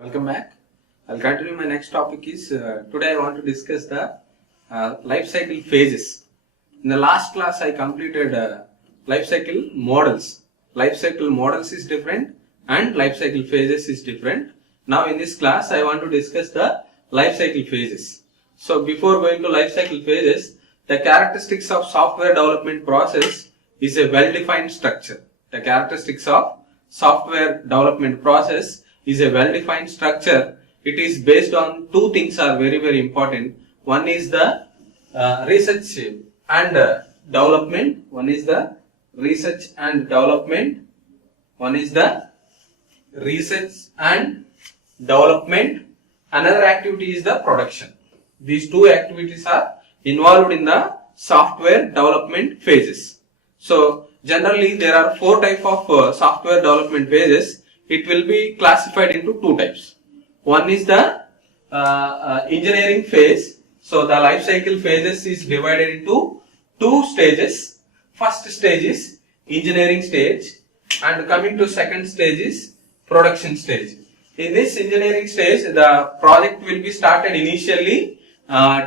Welcome back. I'll continue. My next topic is today I want to discuss the life cycle phases. In the last class I completed life cycle models. Life cycle models is different and life cycle phases is different. Now in this class I want to discuss the life cycle phases. So before going to life cycle phases, the characteristics of software development process is a well-defined structure. The characteristics of software development process is a well-defined structure. It is based on two things are very important. One is the research and development. One is the research and development. One is the research and development. Another activity is the production. These two activities are involved in the software development phases. So generally there are four types of software development phases. It will be classified into two types. One is the engineering phase. So the life cycle phases is divided into two stages. First stage is engineering stage and coming to second stage is production stage. In this engineering stage, the project will be started initially,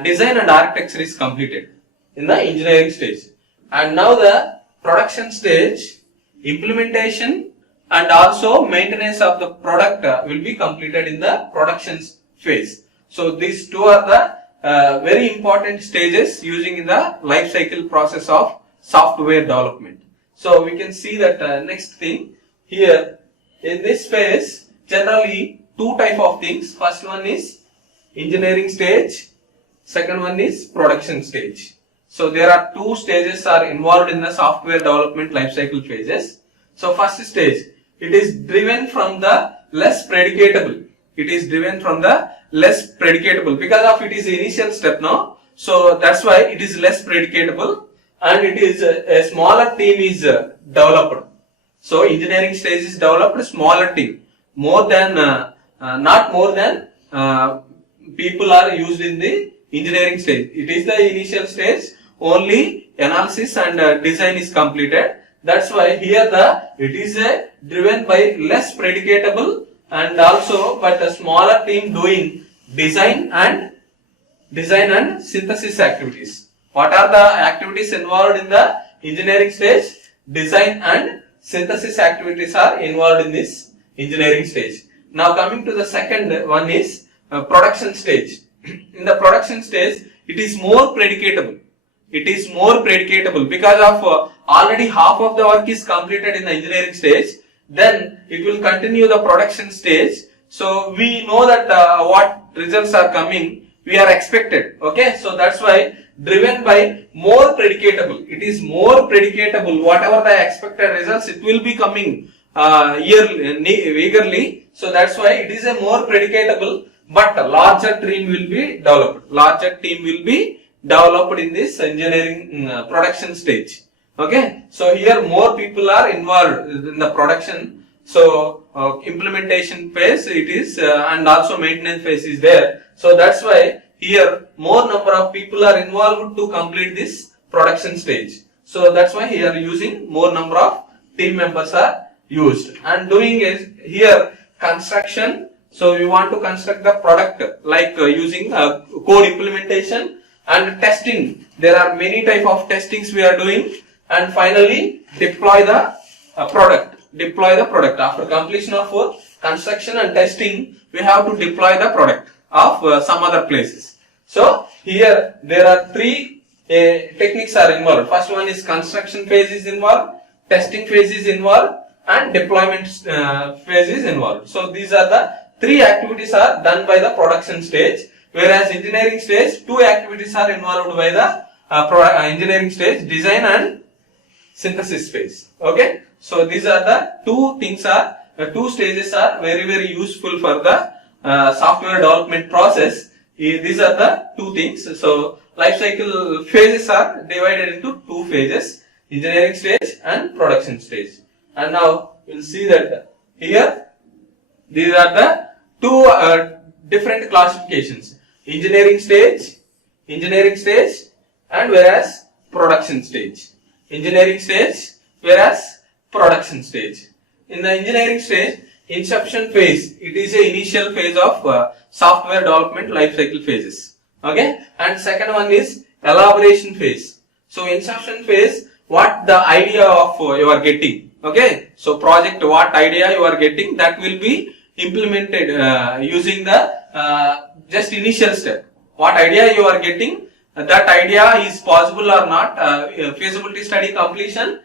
design and architecture is completed in the engineering stage. And now the production stage, implementation and also maintenance of the product will be completed in the production phase. So these two are the very important stages using in the life cycle process of software development. So we can see that next thing here in this phase, generally two type of things. First one is engineering stage, second one is production stage. So there are two stages are involved in the software development life cycle phases. So first stage, it is driven from the less predicatable. It is driven from the less predicatable because of it is the initial step now. So that's why it is less predicatable and it is a smaller team is developed. So engineering stage is developed smaller team. More than not more than people are used in the engineering stage. It is the initial stage. Only analysis and design is completed. That's why here it is driven by less predicatable and also but a smaller team doing design and synthesis activities. What are the activities involved in the engineering stage? Design and synthesis activities are involved in this engineering stage. Now coming to the second one is production stage. In the production stage, it is more predicatable. It is more predicatable because of already half of the work is completed in the engineering stage. Then it will continue the production stage. So we know that what results are coming, we are expected. Okay, so that's why driven by more predicatable. It is more predicatable. Whatever the expected results, it will be coming eagerly. So that's why it is a more predicatable. But a larger team will be developed. Larger team will be developed in this engineering production stage. Okay, so here more people are involved in the production. So implementation phase it is and also maintenance phase is there. So that's why here more number of people are involved to complete this production stage. So that's why here using more number of team members are used. And doing is here construction. So we want to construct the product like using code implementation and testing. There are many type of testings we are doing. And finally deploy the product. Deploy the product. After completion of construction and testing, we have to deploy the product of some other places. So here there are three techniques are involved. First one is construction phase is involved, testing phase is involved, and deployment phase is involved. So these are the three activities are done by the production stage. Whereas engineering stage, two activities are involved by the engineering stage, design and synthesis phase. Okay, so these are the two things are two stages are very useful for the software development process. These are the two things. So life cycle phases are divided into two phases: engineering stage and production stage. And now we'll see that here these are the two different classifications: engineering stage, and whereas production stage. Engineering stage, whereas production stage. In the engineering stage, inception phase. It is a initial phase of software development life cycle phases. Okay, and second one is elaboration phase. So inception phase, what the idea of you are getting. Okay, so project, what idea you are getting, that will be implemented using the just initial step. What idea you are getting, that idea is possible or not, feasibility study completion,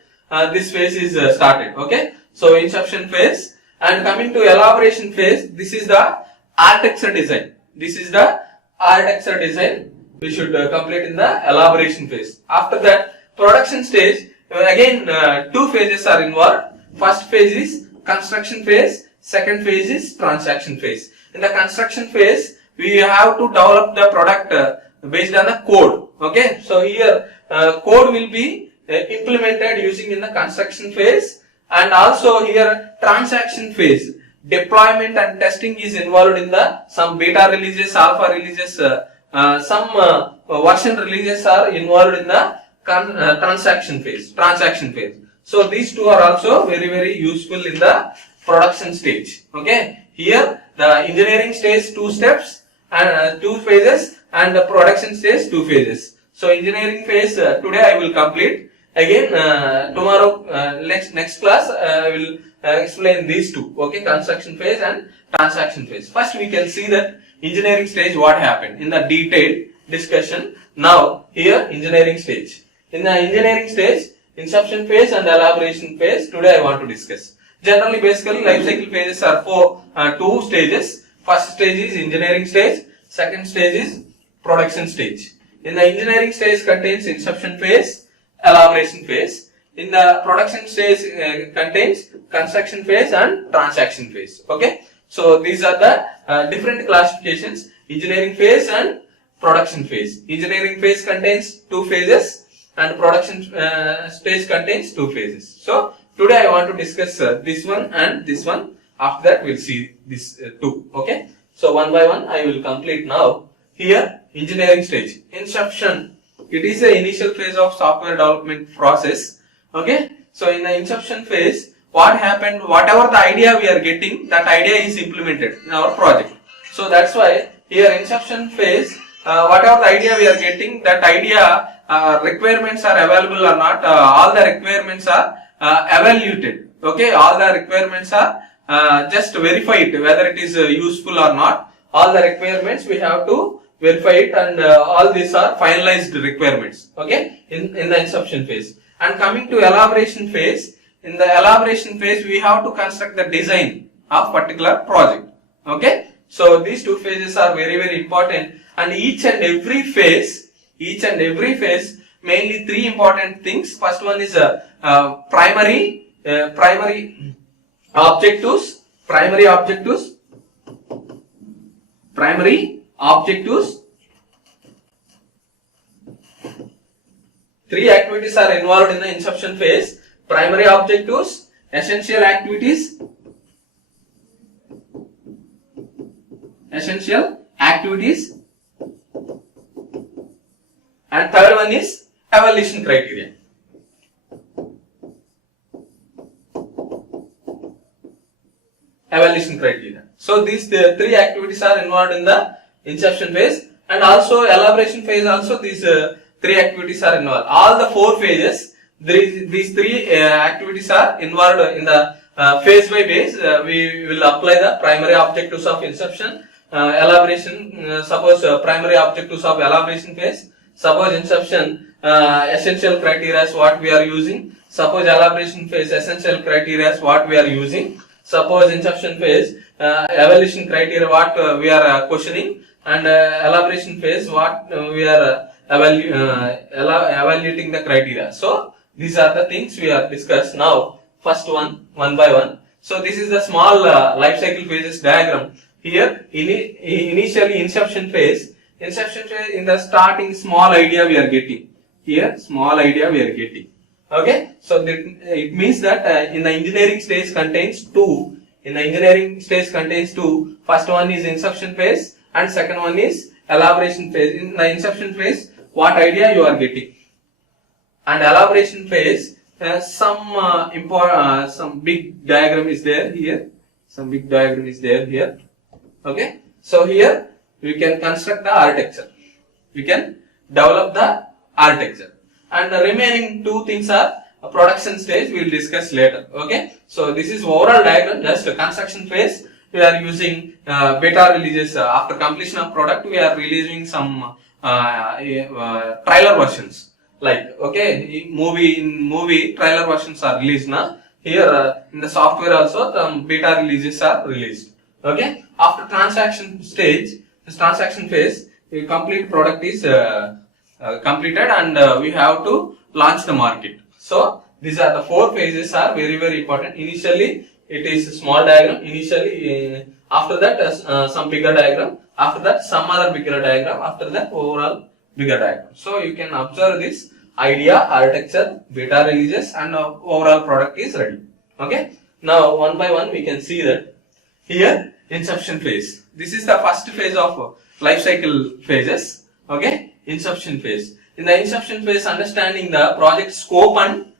this phase is started. Okay, so inception phase. And coming to elaboration phase, this is the architecture design. This is the architecture design we should complete in the elaboration phase. After that, production stage, again two phases are involved. First phase is construction phase, second phase is transaction phase. In the construction phase, we have to develop the product based on the code. Okay, so here code will be implemented using in the construction phase, and also here transaction phase, deployment and testing is involved in the some beta releases, alpha releases, some version releases are involved in the transaction phase. So these two are also very useful in the production stage. Okay, here the engineering stage 2 steps and 2 phases, and the production stage 2 phases. So engineering phase today I will complete. Again tomorrow next class I will explain these two. Okay, construction phase and transaction phase. First we can see that engineering stage what happened in the detailed discussion. Now here engineering stage. In the engineering stage, inception phase and elaboration phase today I want to discuss. Generally, basically life cycle phases are two stages. First stage is engineering stage, second stage is production stage. In the engineering stage contains inception phase, elaboration phase. In the production stage contains construction phase and transaction phase. Okay, so these are the different classifications: engineering phase and production phase. Engineering phase contains 2 phases and production stage contains 2 phases. So today I want to discuss this one and this one. After that we'll see this 2. Okay, so one by one I will complete now. Here engineering stage, inception, it is the initial phase of software development process. Okay, so in the inception phase, what happened, whatever the idea we are getting, that idea is implemented in our project. So that's why here inception phase, whatever the idea we are getting, that idea requirements are available or not, all the requirements are evaluated. Okay, all the requirements are just verified whether it is useful or not. All the requirements we have to verify it, and all these are finalized requirements. Okay, in the inception phase. And coming to elaboration phase, in the elaboration phase we have to construct the design of particular project. Okay, so these 2 phases are very important, and each and every phase, mainly 3 important things. First one is primary objectives, 3 activities are involved in the inception phase: primary objectives, essential activities, and third one is evaluation criteria. So these 3 activities are involved in the inception phase, and also elaboration phase also these 3 activities are involved. All the 4 phases, these 3 activities are involved in the phase by phase. We will apply the primary objectives of inception, elaboration, suppose primary objectives of elaboration phase, suppose inception essential criteria is what we are using, suppose elaboration phase essential criteria is what we are using, suppose inception phase evaluation criteria what we are questioning, and elaboration phase what we are evaluating the criteria. So these are the things we are discussed now. First one by one. So this is the small life cycle phases diagram. Here initially inception phase, in the starting small idea we are getting. Here small idea we are getting. Okay, so it means that in the engineering stage contains 2. First one is inception phase and second one is elaboration phase. In the inception phase, what idea you are getting, and elaboration phase some big diagram is there here. some big diagram is there here. Okay, so here we can construct the architecture, we can develop the architecture, and the remaining two things are a production stage, we will discuss later. Okay, so this is overall diagram, just a construction phase. We are using beta releases. After completion of product, we are releasing some trailer versions. Like, okay, in movie trailer versions are released now. Here in the software also some beta releases are released. Okay, after transaction stage, this transaction phase, the complete product is completed, and we have to launch the market. So these are the four phases are very important. Initially it is a small diagram. Initially, after that some bigger diagram. After that some other bigger diagram. After that overall bigger diagram. So you can observe this idea, architecture, beta releases, and overall product is ready. Okay. Now one by one we can see that here inception phase. This is the first phase of life cycle phases. Okay, inception phase. In the inception phase, understanding the project scope and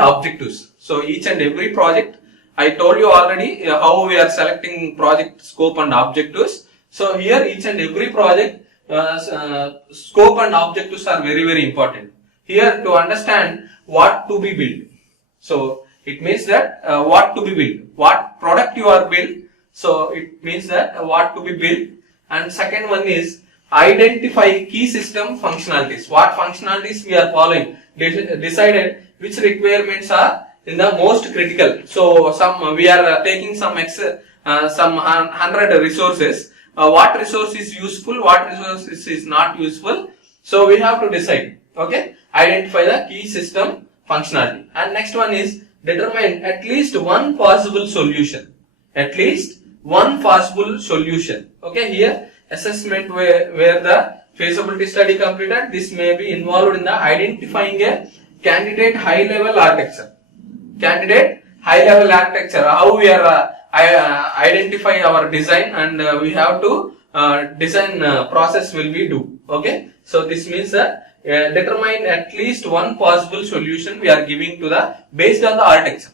objectives. So each and every project, I told you already how we are selecting project scope and objectives. So here each and every project scope and objectives are very important. Here to understand what to be built. So it means that what to be built, what product you are built. So it means that what to be built. And second one is identify key system functionalities. What functionalities we are following. Decided which requirements are in the most critical. So some we are taking some 100 resources. What resource is useful, what resource is not useful. So we have to decide. Okay, identify the key system functionality. And next one is determine at least one possible solution. At least one possible solution. Okay, here assessment where the feasibility study completed. This may be involved in the identifying a candidate high level architecture. Candidate high level architecture. How we are identify our design, and we have to design process will be do. Okay, so this means that determine at least one possible solution we are giving to the based on the architecture.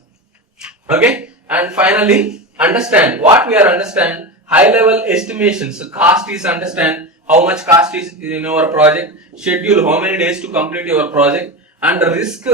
Okay, and finally understand what we are understand high level estimations. So cost is understand how much cost is in our project, schedule how many days to complete your project, and the risk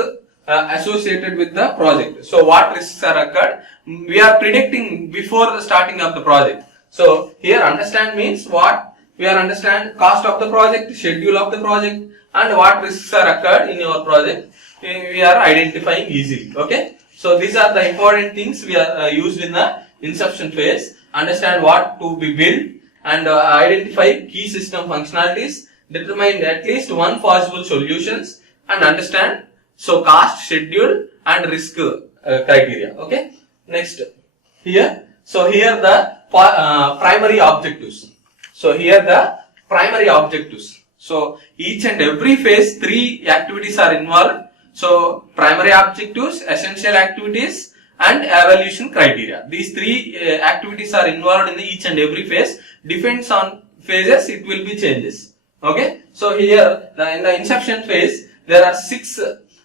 associated with the project. So what risks are occurred, we are predicting before the starting of the project. So here understand means what we are understand cost of the project, schedule of the project, and what risks are occurred in your project, we are identifying easily. Okay, so these are the important things we are used in the inception phase. Understand what to be built, and identify key system functionalities, determine at least one possible solutions, and understand so cost, schedule, and risk criteria. Okay, next here. So here the primary objectives. So here the primary objectives. So each and every phase 3 activities are involved. So primary objectives, essential activities, and evaluation criteria. These 3 activities are involved in each and every phase. Depends on phases, it will be changes. Okay. So here in the inception phase, there are 6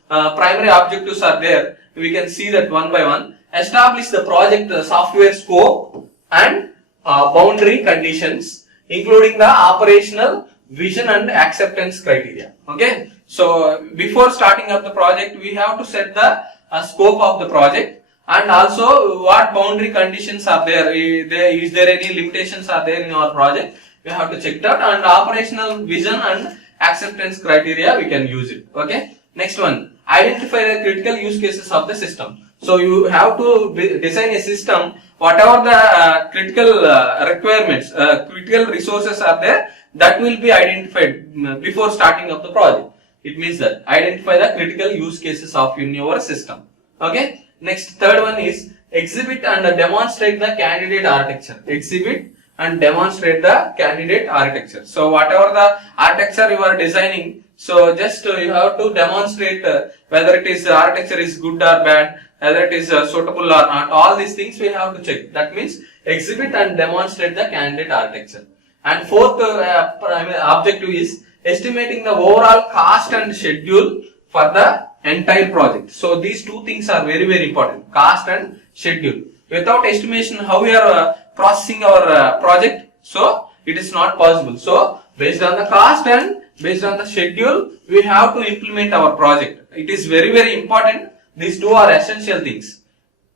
primary objectives are there. We can see that one by one. Establish the project software scope and boundary conditions, including the operational vision and acceptance criteria. Okay. So before starting up the project, we have to set the scope of the project, and also what boundary conditions are there. Is there any limitations are there in our project? We have to check it out, and operational vision and acceptance criteria we can use it. Okay. Next one, identify the critical use cases of the system. So you have to design a system, whatever the critical requirements, critical resources are there, that will be identified before starting of the project. It means that identify the critical use cases of your system. Okay. Next, third one is exhibit and demonstrate the candidate architecture. Exhibit and demonstrate the candidate architecture. So whatever the architecture you are designing, so just you have to demonstrate whether it is architecture is good or bad, whether it is suitable or not. All these things we have to check. That means exhibit and demonstrate the candidate architecture. And fourth objective is estimating the overall cost and schedule for the entire project. So these 2 things are very important, cost and schedule. Without estimation, how we are processing our project? So it is not possible. So based on the cost and based on the schedule, we have to implement our project. It is very, very important. These two are essential things.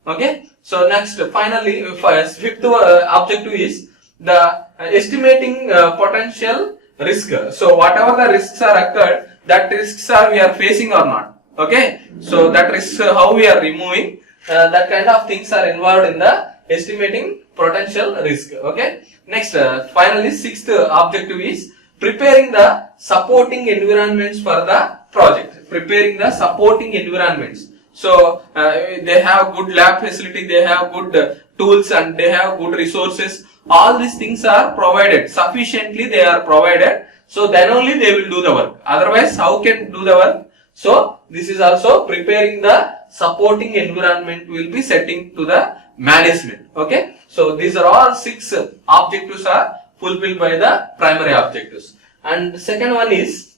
Okay. So next, finally, fifth objective is the estimating potential risk. So whatever the risks are occurred, that risks are we are facing or not. Okay. So that risks how we are removing, that kind of things are involved in the estimating potential risk. Okay. Next, finally, sixth objective is preparing the supporting environments for the project. Preparing the supporting environments. So they have good lab facility, they have good tools, and they have good resources. All these things are provided sufficiently. They are provided. So then only they will do the work. Otherwise, how can do the work? So this is also preparing the supporting environment. Will be setting to the management. Okay. So these are all six objectives are fulfilled by the primary objectives. And second one is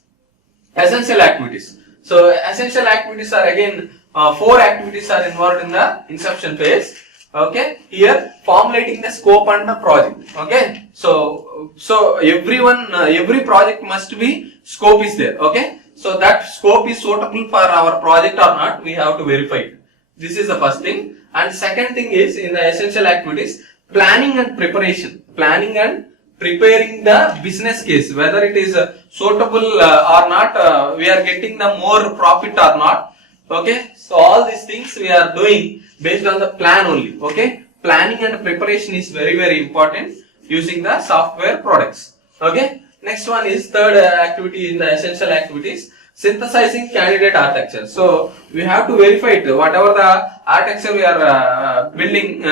essential activities. So essential activities are again four activities are involved in the inception phase. Okay, here formulating the scope and the project. Okay, so every project must be scope is there. Okay, so that scope is suitable for our project or not, we have to verify it. This is the first thing. And second thing is in the essential activities, planning and preparation. Planning and preparing the business case, whether it is suitable or not, we are getting the more profit or not. Okay, so all these things we are doing based on the plan only. Okay, planning and preparation is very, very important using the software products. Okay, next one is third activity in the essential activities, synthesizing candidate architecture. So we have to verify it, whatever the architecture we are building.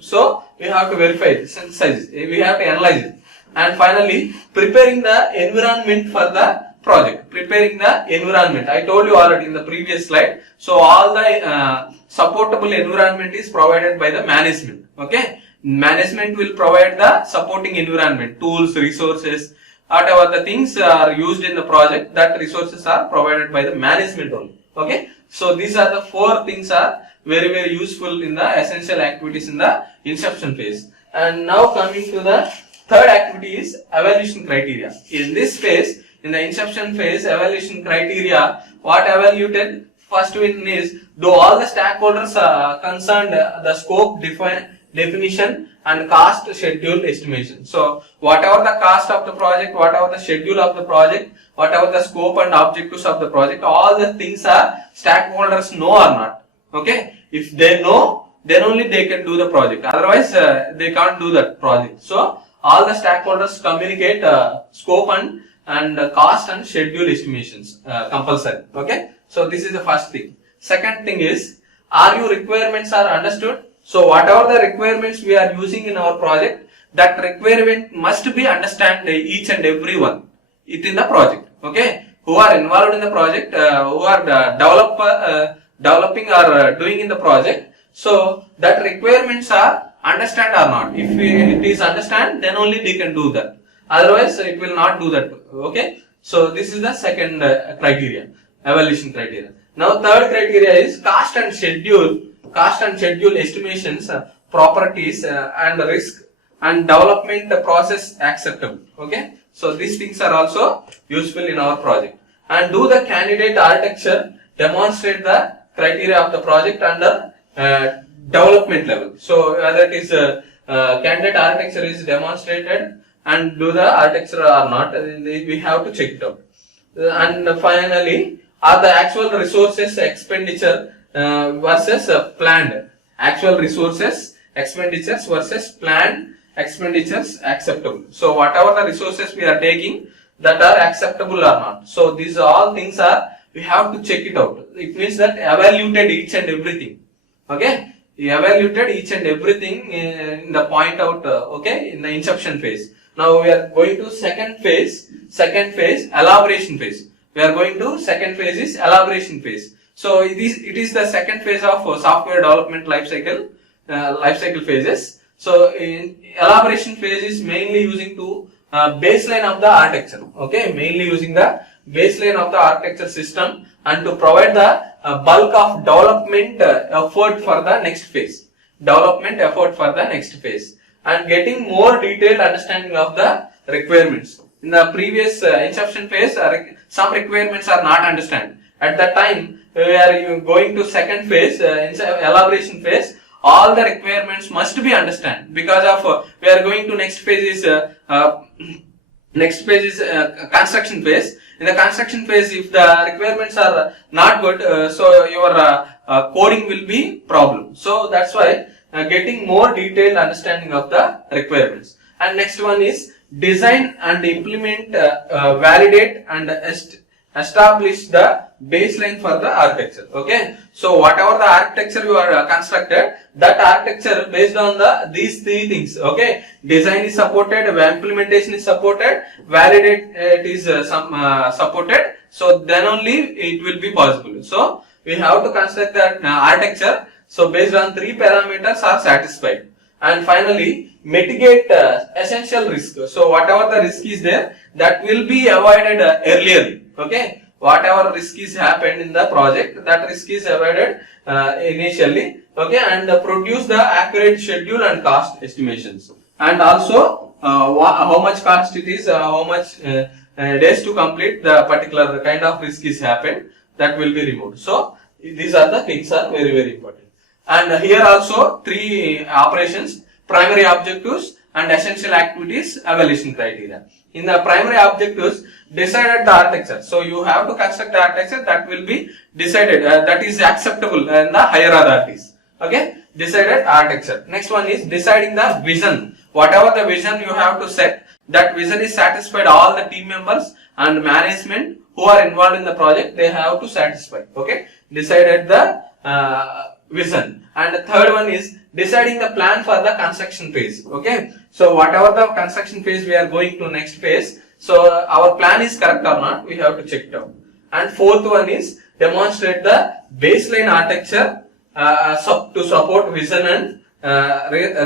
So we have to verify it, synthesize it, we have to analyze it. And finally, preparing the environment for the project. Preparing the environment. I told you already in the previous slide. So all the supportable environment is provided by the management. Okay. Management will provide the supporting environment, tools, resources, whatever the things are used in the project, that resources are provided by the management only. Okay. So these are the four things are very, very useful in the essential activities in the inception phase. And now coming to the third activity is evaluation criteria. In this phase, in the inception phase, evaluation criteria, what evaluated? First one is, do all the stakeholders concerned the scope, definition and cost schedule estimation. So whatever the cost of the project, whatever the schedule of the project, whatever the scope and objectives of the project, all the things are stakeholders know or not. Okay, if they know, then only they can do the project. Otherwise, they can't do that project. So all the stakeholders communicate scope and cost and schedule estimations compulsory. Okay, so this is the first thing. Second thing is, RU requirements are understood. So whatever the requirements we are using in our project, that requirement must be understood by each and every one within the project. Okay, who are involved in the project, who are developing or doing in the project. So that requirements are understand or not. If it is understand, then only they can do that. Otherwise, it will not do that. Okay. So this is the second criteria, evaluation criteria. Now third criteria is cost and schedule estimations, properties and risk and development process acceptable. Okay. So these things are also useful in our project. And do the candidate architecture demonstrate the criteria of the project under development level. So whether it is candidate architecture is demonstrated and do the architecture or not, we have to check it out. And finally, are the actual resources expenditure versus planned. Actual resources expenditures versus planned expenditures acceptable. So whatever the resources we are taking, that are acceptable or not. So these all things are, we have to check it out. It means that evaluated each and everything. Okay, we evaluated each and everything in the point out. Okay, in the inception phase. Now we are going to second phase, elaboration phase. We are going to second phase is elaboration phase. So it is the second phase of software development life cycle phases. So in elaboration phase is mainly using to baseline of the architecture. Okay, mainly using the baseline of the architecture system and to provide the bulk of development effort for the next phase. development effort for the next phase, and getting more detailed understanding of the requirements. In the previous inception phase, some requirements are not understood. At that time, we are going to second phase, elaboration phase. All the requirements must be understood, because of we are going to next phase is construction phase. In the construction phase, if the requirements are not good, so your coding will be problem. So that's why getting more detailed understanding of the requirements. And next one is design and implement, validate and establish the baseline for the architecture. Okay, so whatever the architecture you are constructed, that architecture based on these three things. Okay, design is supported, implementation is supported, validate it is supported. So then only it will be possible. So we have to construct that architecture. So based on three parameters are satisfied. And finally, mitigate essential risk. So whatever the risk is there, that will be avoided earlier. Okay, whatever risk is happened in the project, that risk is avoided initially. Okay, and produce the accurate schedule and cost estimations. And also how much cost it is, how much days to complete the particular kind of risk is happened, that will be removed. So these are the things are very, very important. And here also three operations: primary objectives and essential activities, evaluation criteria. In the primary objectives, decided the architecture. So you have to construct the architecture that will be decided, that is acceptable in the higher authorities. Okay, decided architecture. Next one is deciding the vision. Whatever the vision you have to set, that vision is satisfied all the team members and management who are involved in the project, they have to satisfy. Okay, decided the vision. And the third one is deciding the plan for the construction phase. Okay, so whatever the construction phase we are going to next phase, so our plan is correct or not, we have to check it out. And fourth one is demonstrate the baseline architecture to support vision and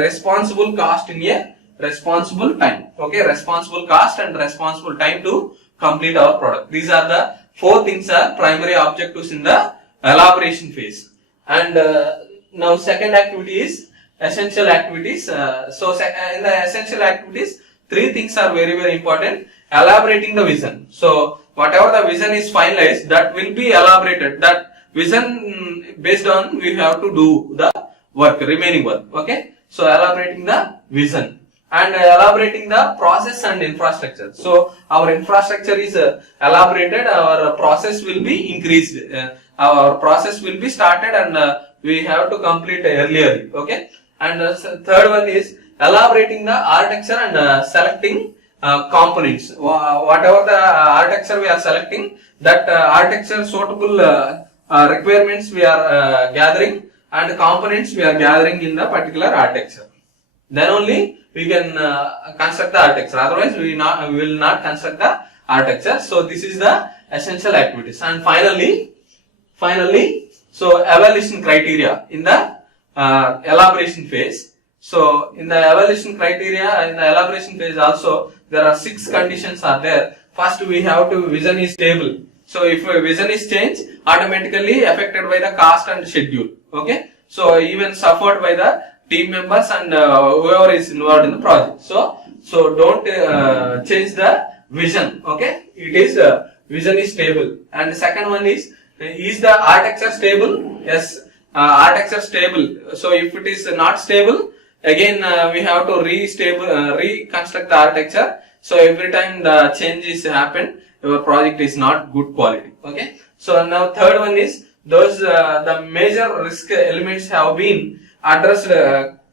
responsible cost in a responsible time. Okay, responsible cost and responsible time to complete our product. These are the four things are primary objectives in the elaboration phase. And now second activity is essential activities. So in the essential activities, three things are very, very important. Elaborating the vision. So whatever the vision is finalized, that will be elaborated. That vision based on we have to do the work, remaining work. Okay, so elaborating the vision and elaborating the process and infrastructure. So our infrastructure is elaborated, our process will be increased, our process will be started, and we have to complete earlier. Okay, and third one is elaborating the architecture and selecting components. Whatever the architecture we are selecting, that architecture suitable requirements we are gathering, and components we are gathering in the particular architecture. Then only we can construct the architecture. Otherwise, we will not construct the architecture. So this is the essential activities. And finally, so evaluation criteria in the elaboration phase. So in the evaluation criteria in the elaboration phase also there are 6 conditions are there. First we have to vision is stable. So if vision is changed, automatically affected by the cost and schedule. Okay. So even suffered by the team members and whoever is involved in the project. So don't change the vision. Okay. It is vision is stable. And the second one is the architecture stable? Yes, architecture stable. So if it is not stable, again we have to reconstruct the architecture. So every time the changes happen, your project is not good quality. Okay. So now third one is those the major risk elements have been addressed,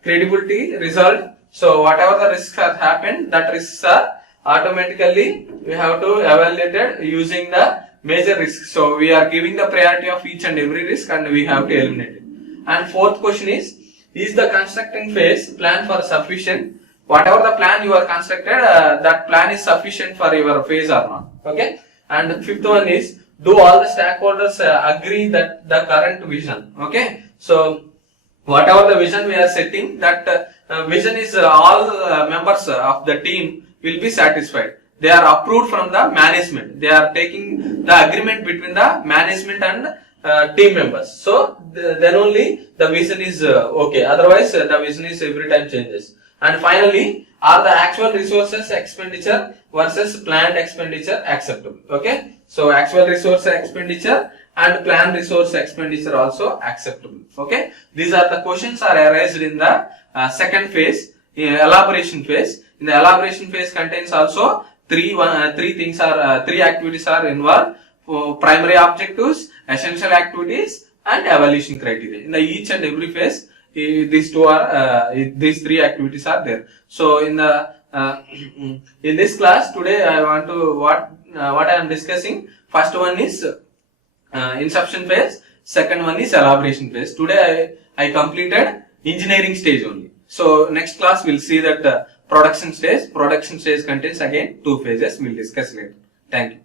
credibility, result. So whatever the risks have happened, that risks are automatically we have to evaluate it using the major risks. So we are giving the priority of each and every risk and we have to eliminate it. And fourth question is the constructing phase plan for sufficient? Whatever the plan you are constructed, that plan is sufficient for your phase or not. Okay. And fifth one is do all the stakeholders agree that the current vision. Okay. So whatever the vision we are setting, that vision is all members of the team will be satisfied. They are approved from the management. They are taking the agreement between the management and team members. So then only the vision is okay. Otherwise, the vision is every time changes. And finally, are the actual resources expenditure versus planned expenditure acceptable? Okay. So actual resource expenditure and planned resource expenditure also acceptable. Okay. These are the questions are arised in the second phase, elaboration phase. In the elaboration phase contains also three activities are involved: primary objectives, essential activities, and evaluation criteria. In the each and every phase, these three activities are there. So in the in this class today, I want to what I am discussing. First one is inception phase. Second one is elaboration phase. Today I completed engineering stage only. So next class we'll see that production stage. Production stage contains again two phases. We'll discuss later. Thank you.